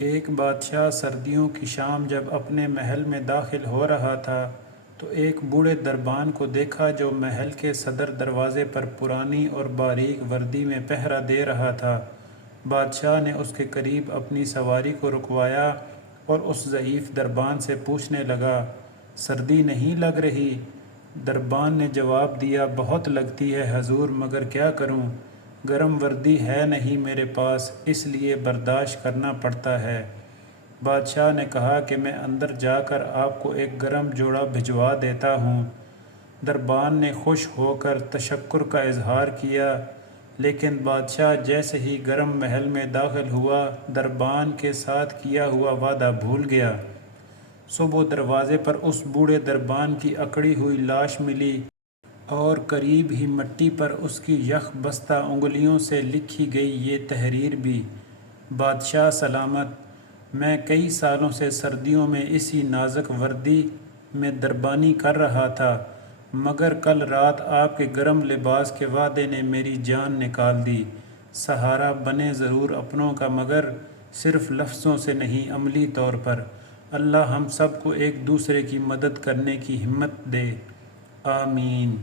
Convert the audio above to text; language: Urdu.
ایک بادشاہ سردیوں کی شام جب اپنے محل میں داخل ہو رہا تھا تو ایک بوڑھے دربان کو دیکھا جو محل کے صدر دروازے پر پرانی اور باریک وردی میں پہرا دے رہا تھا۔ بادشاہ نے اس کے قریب اپنی سواری کو رکوایا اور اس ضعیف دربان سے پوچھنے لگا، سردی نہیں لگ رہی؟ دربان نے جواب دیا، بہت لگتی ہے حضور، مگر کیا کروں، گرم وردی ہے نہیں میرے پاس، اس لیے برداشت کرنا پڑتا ہے۔ بادشاہ نے کہا کہ میں اندر جا کر آپ کو ایک گرم جوڑا بھجوا دیتا ہوں۔ دربان نے خوش ہو کر تشکر کا اظہار کیا، لیکن بادشاہ جیسے ہی گرم محل میں داخل ہوا، دربان کے ساتھ کیا ہوا وعدہ بھول گیا۔ صبح دروازے پر اس بوڑھے دربان کی اکڑی ہوئی لاش ملی اور قریب ہی مٹی پر اس کی یخ بستہ انگلیوں سے لکھی گئی یہ تحریر بھی، بادشاہ سلامت، میں کئی سالوں سے سردیوں میں اسی نازک وردی میں دربانی کر رہا تھا، مگر کل رات آپ کے گرم لباس کے وعدے نے میری جان نکال دی۔ سہارا بنے ضرور اپنوں کا، مگر صرف لفظوں سے نہیں، عملی طور پر۔ اللہ ہم سب کو ایک دوسرے کی مدد کرنے کی ہمت دے، آمین۔